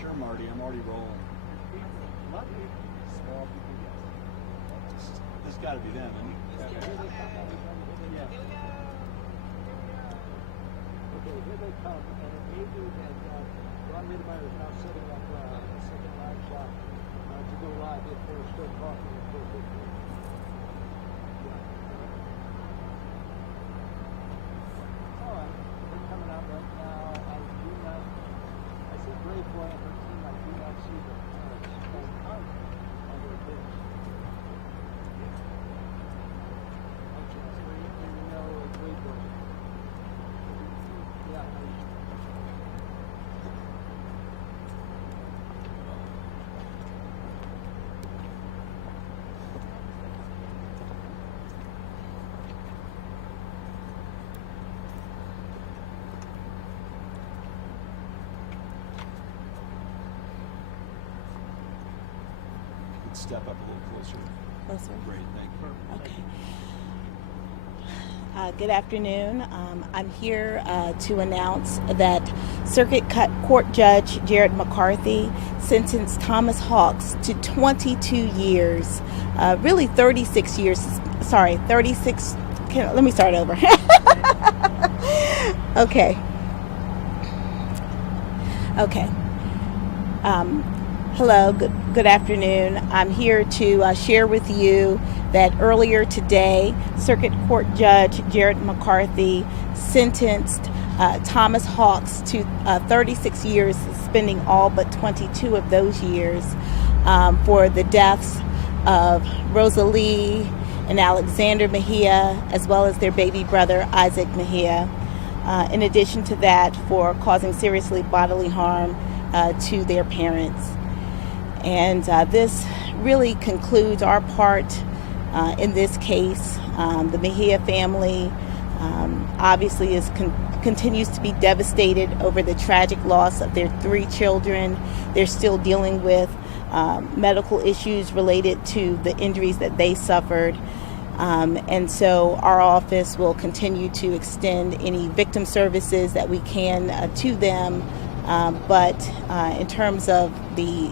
Sure, Marty, I'm already rolling. Small people, yes. This got to be them, isn't it? Here they come. Yeah. Okay, here they come, and it may be that Ron Wiedemeyer is now setting up a second live shot to go live if they're still talking. All right, they're coming out right now. I see Brave Boy and her team. I do not see the on their page. Okay, so we know Brave Boy. Yeah. Step up a little closer. Closer? Great, thank you. Okay. Good afternoon. I'm here to announce that Circuit Court Judge Jared McCarthy sentenced Thomas Hawks to 22 years, really 36 years. Sorry, 36. Let me start over. Okay. Hello, good afternoon. I'm here to share with you that earlier today, Circuit Court Judge Jared McCarthy sentenced Thomas Hawks to 36 years, spending all but 22 of those years for the deaths of Rosalie and Alexander Mejia, as well as their baby brother, Isaac Mejia. In addition to that, for causing seriously bodily harm to their parents. And this really concludes our part in this case. The Mejia family obviously continues to be devastated over the tragic loss of their 3 children. They're still dealing with medical issues related to the injuries that they suffered. And so our office will continue to extend any victim services that we can to them. But in terms of the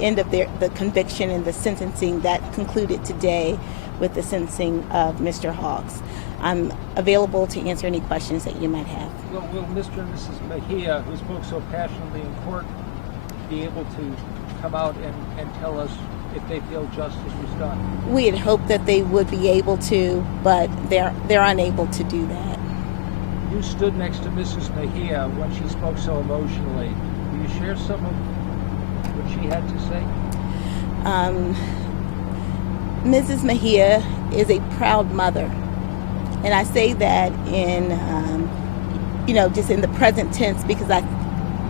end of the conviction and the sentencing, that concluded today with the sentencing of Mr. Hawks. I'm available to answer any questions that you might have. Will Mr. and Mrs. Mejia, who spoke so passionately in court, be able to come out and tell us if they feel justice was done? We had hoped that they would be able to, but they're unable to do that. You stood next to Mrs. Mejia when she spoke so emotionally. Will you share some of what she had to say? Mrs. Mejia is a proud mother. And I say that in, just in the present tense, because I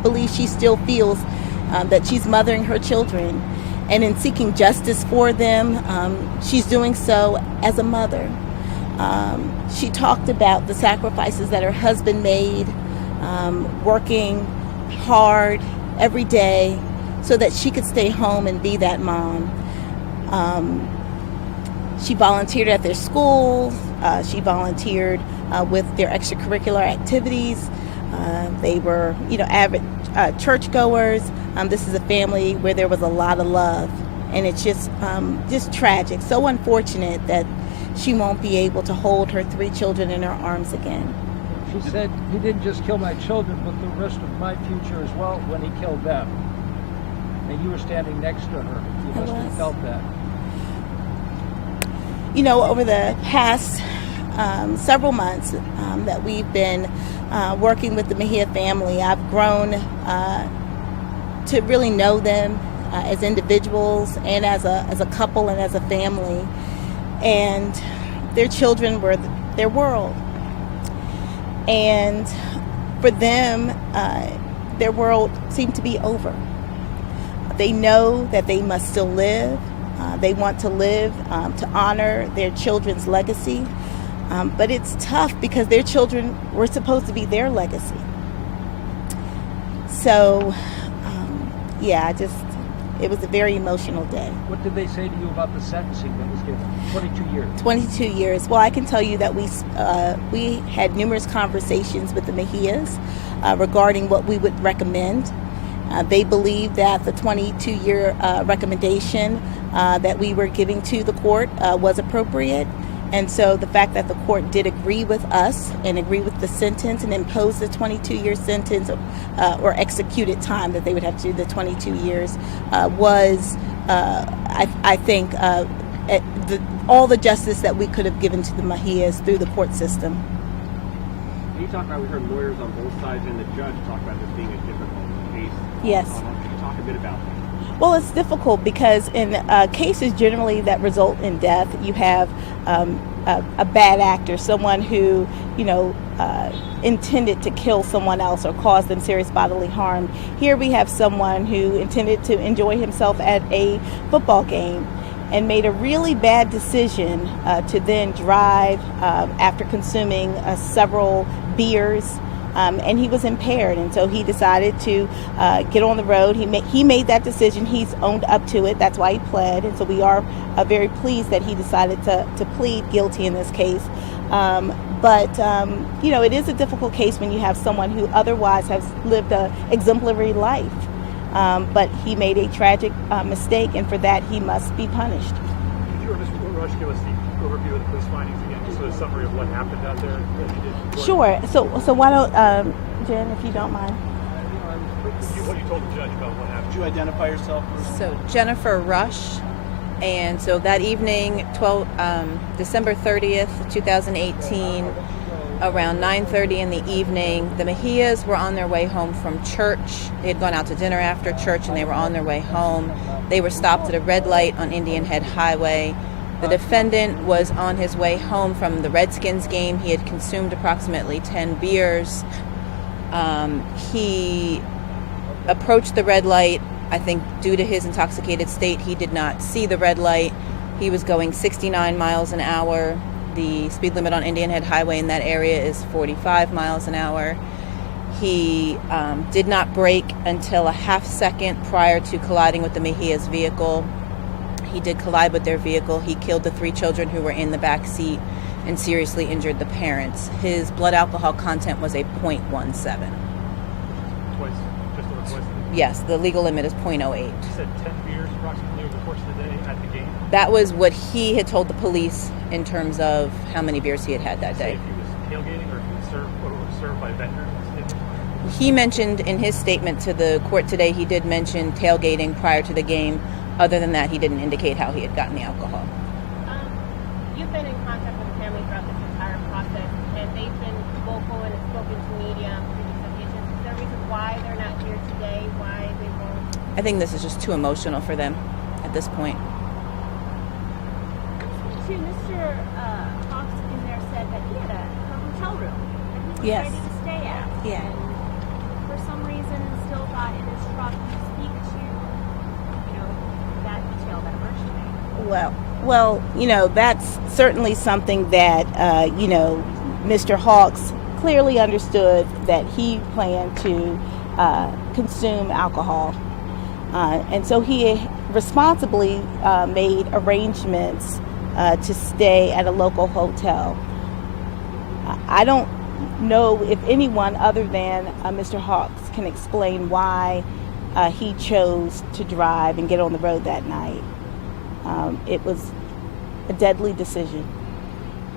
believe she still feels that she's mothering her children. And in seeking justice for them, she's doing so as a mother. She talked about the sacrifices that her husband made, working hard every day so that she could stay home and be that mom. She volunteered at their schools. She volunteered with their extracurricular activities. They were, avid churchgoers. This is a family where there was a lot of love, and it's just tragic. So unfortunate that she won't be able to hold her 3 children in her arms again. She said, he didn't just kill my children, but the rest of my future as well when he killed them. And you were standing next to her. You must have felt that. Over the past several months that we've been working with the Mejia family, I've grown to really know them as individuals and as a couple and as a family. And their children were their world. And for them, their world seemed to be over. They know that they must still live. They want to live to honor their children's legacy. But it's tough because their children were supposed to be their legacy. So, it was a very emotional day. What did they say to you about the sentencing that was given? 22 years. 22 years. Well, I can tell you that we had numerous conversations with the Mejias regarding what we would recommend. They believed that the 22-year recommendation that we were giving to the court was appropriate. And so the fact that the court did agree with us and agree with the sentence and impose the 22-year sentence or executed time that they would have to do the 22 years was, I think, all the justice that we could have given to the Mejias through the court system. Can you talk about, we heard lawyers on both sides and the judge talk about this being a difficult case. Yes. Can you talk a bit about that? Well, it's difficult because in cases generally that result in death, you have a bad actor, someone who, intended to kill someone else or cause them serious bodily harm. Here we have someone who intended to enjoy himself at a football game and made a really bad decision to then drive after consuming several beers. And he was impaired, and so he decided to get on the road. He made that decision. He's owned up to it. That's why he pled, and so we are very pleased that he decided to plead guilty in this case. But it is a difficult case when you have someone who otherwise has lived an exemplary life. But he made a tragic mistake, and for that he must be punished. Could you or Mr. Rush give us the overview of the police findings again, just a summary of what happened out there? Sure. So why don't, Jen, if you don't mind. What you told the judge about what happened. Could you identify yourself? So Jennifer Rush, and so that evening, December 30th, 2018, around 9:30 in the evening, the Mejias were on their way home from church. They had gone out to dinner after church and they were on their way home. They were stopped at a red light on Indian Head Highway. The defendant was on his way home from the Redskins game. He had consumed approximately 10 beers. He approached the red light. I think due to his intoxicated state, he did not see the red light. He was going 69 miles an hour. The speed limit on Indian Head Highway in that area is 45 miles an hour. He did not brake until a half second prior to colliding with the Mejia's vehicle. He did collide with their vehicle. He killed the 3 children who were in the back seat and seriously injured the parents. His blood alcohol content was a 0.17. Twice, just over twice. Yes, the legal limit is 0.08. You said 10 beers approximately over the course of the day at the game. That was what he had told the police in terms of how many beers he had had that day. If he was tailgating or if he was served by vendors. He mentioned in his statement to the court today, he did mention tailgating prior to the game. Other than that, he didn't indicate how he had gotten the alcohol. You've been in contact with the family throughout this entire process, and they've been vocal and have spoken to media on previous occasions. Is there a reason why they're not here today? Why they won't? I think this is just too emotional for them at this point. Mr. Hawks in there said that he had a hotel room that he was Yes. ready to stay at. Yeah. And for some reason still got in his truck to speak to, that detail that emerged today. Well, that's certainly something that, Mr. Hawks clearly understood that he planned to consume alcohol. And so he responsibly made arrangements to stay at a local hotel. I don't know if anyone other than Mr. Hawks can explain why he chose to drive and get on the road that night. It was a deadly decision.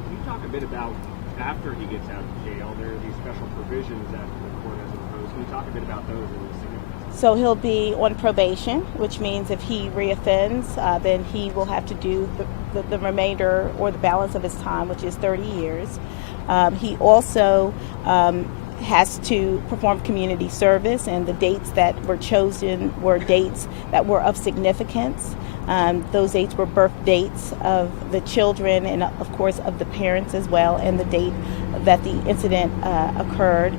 Can you talk a bit about after he gets out of jail, there are these special provisions that the court has imposed. Can you talk a bit about those and the significance? So he'll be on probation, which means if he reoffends, then he will have to do the remainder or the balance of his time, which is 30 years. He also has to perform community service, and the dates that were chosen were dates that were of significance. Those dates were birth dates of the children and, of course, of the parents as well, and the date that the incident occurred.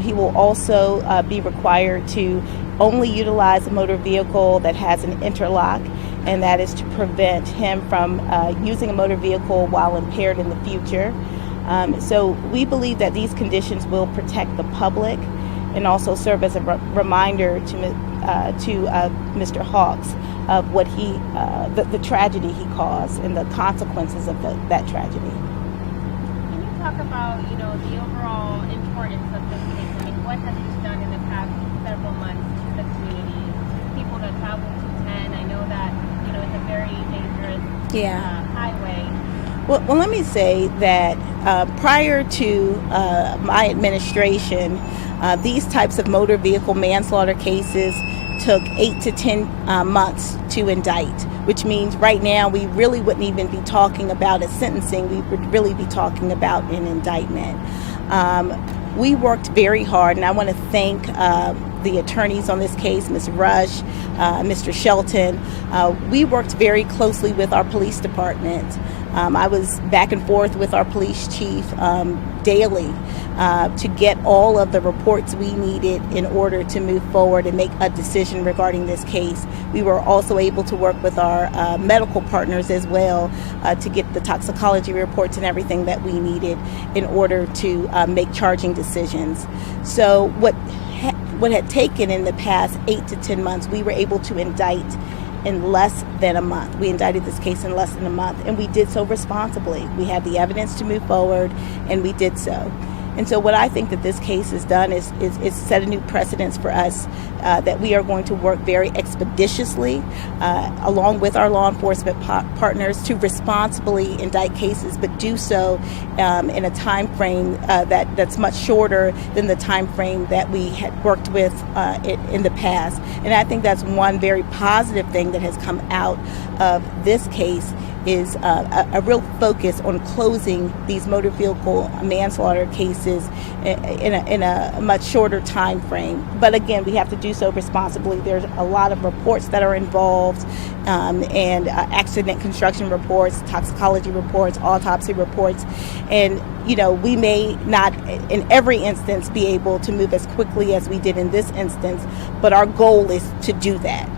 He will also be required to only utilize a motor vehicle that has an interlock, and that is to prevent him from using a motor vehicle while impaired in the future. So we believe that these conditions will protect the public and also serve as a reminder to Mr. Hawks of what the tragedy he caused and the consequences of that tragedy. Can you talk about, the overall importance of this case? I mean, what has this done in the past several months to the community? Yeah. highway. Well, let me say that prior to my administration, these types of motor vehicle manslaughter cases took 8 to 10 months to indict, which means right now we really wouldn't even be talking about a sentencing. We would really be talking about an indictment. We worked very hard, and I want to thank the attorneys on this case, Ms. Rush, Mr. Shelton. We worked very closely with our police department. I was back and forth with our police chief daily to get all of the reports we needed in order to move forward and make a decision regarding this case. We were also able to work with our medical partners as well to get the toxicology reports and everything that we needed in order to make charging decisions. So what had taken in the past 8 to 10 months, we were able to indict in less than a month. We indicted this case in less than a month, and we did so responsibly. We had the evidence to move forward, and we did so. And so what I think that this case has done is set a new precedence for us that we are going to work very expeditiously along with our law enforcement partners to responsibly indict cases, but do so in a time frame that's much shorter than the time frame that we had worked with in the past. And I think that's one very positive thing that has come out of this case is a real focus on closing these motor vehicle manslaughter cases in a much shorter time frame. But again, we have to do so responsibly. There's a lot of reports that are involved, and accident construction reports, toxicology reports, autopsy reports. And, we may not in every instance be able to move as quickly as we did in this instance, but our goal is to do that.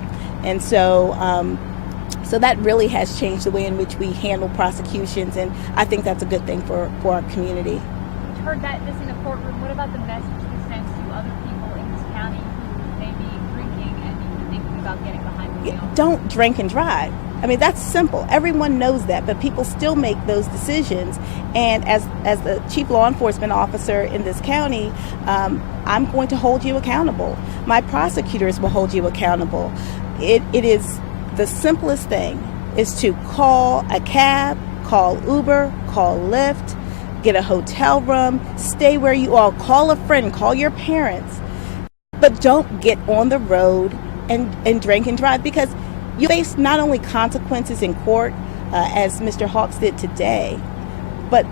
And so that really has changed the way in which we handle prosecutions, and I think that's a good thing for our community. We've heard this in the courtroom. What about the message this sends to other people in this county who may be drinking and even thinking about getting behind the wheel? Don't drink and drive. I mean, that's simple. Everyone knows that, but people still make those decisions. And as the chief law enforcement officer in this county, I'm going to hold you accountable. My prosecutors will hold you accountable. It is the simplest thing is to call a cab, call Uber, call Lyft, get a hotel room, stay where you are, call a friend, call your parents. But don't get on the road and drink and drive, because you face not only consequences in court, as Mr. Hawks did today, but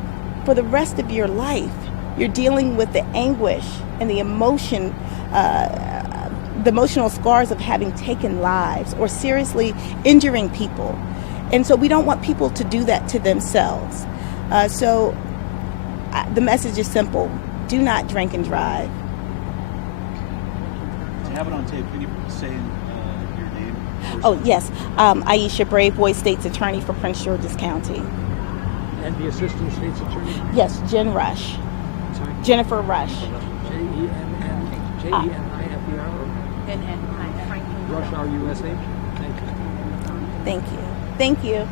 for the rest of your life, you're dealing with the anguish and the emotion, the emotional scars of having taken lives or seriously injuring people. And so we don't want people to do that to themselves. So the message is simple. Do not drink and drive. To have it on tape, can you say your name? Oh, yes. Aisha Brave, Boy State's Attorney for Prince George's County. And the Assistant State's Attorney? Yes, Jen Rush. Sorry? Jennifer Rush. Jennifer Rush, R-U-S-H. Thank you. Thank you. Thank you.